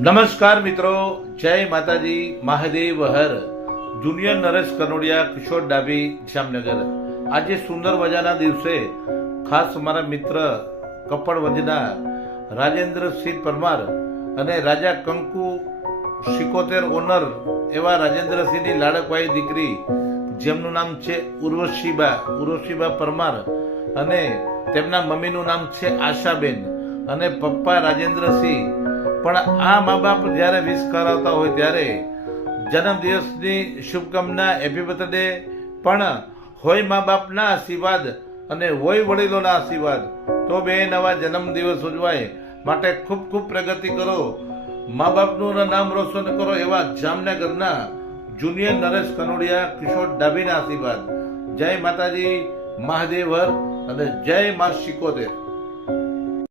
નમસ્કાર મિત્રો, જય માતાજી, મહાદેવ હર. જુનિયર નરેશ કનોડિયા, કિશોર ડાભી, જામનગર. આજે સુંદર મજાના દિવસે ખાસ મારા મિત્ર કપડવંજના રાજેન્દ્રસિંહ પરમાર અને રાજા કંકુ 77 ઓનર એવા રાજેન્દ્રસિંહની લાડકવાઈ દીકરી, જેમનું નામ છે ઉર્વશીબા પરમાર, અને તેમના મમ્મીનું નામ છે આશાબેન, અને પપ્પા રાજેન્દ્રસિંહ. પણ આ મા બાપ જ્યારે વિશ કરાવતા હોય ત્યારે જન્મદિવસની શુભકામના, હેપી બર્થડે પણ હોય મા બાપના આશીર્વાદ અને હોય વડીલોના આશીર્વાદ, તો બે નવા જન્મદિવસ ઉજવાય. માટે ખૂબ ખૂબ પ્રગતિ કરો, મા બાપનું નામ રોશન કરો, એવા જામનગરના જુનિયર નરેશ કનોડિયા, કિશોર ડાભીના આશીર્વાદ. જય માતાજી, મહાદેવ હર અને જય મા 77.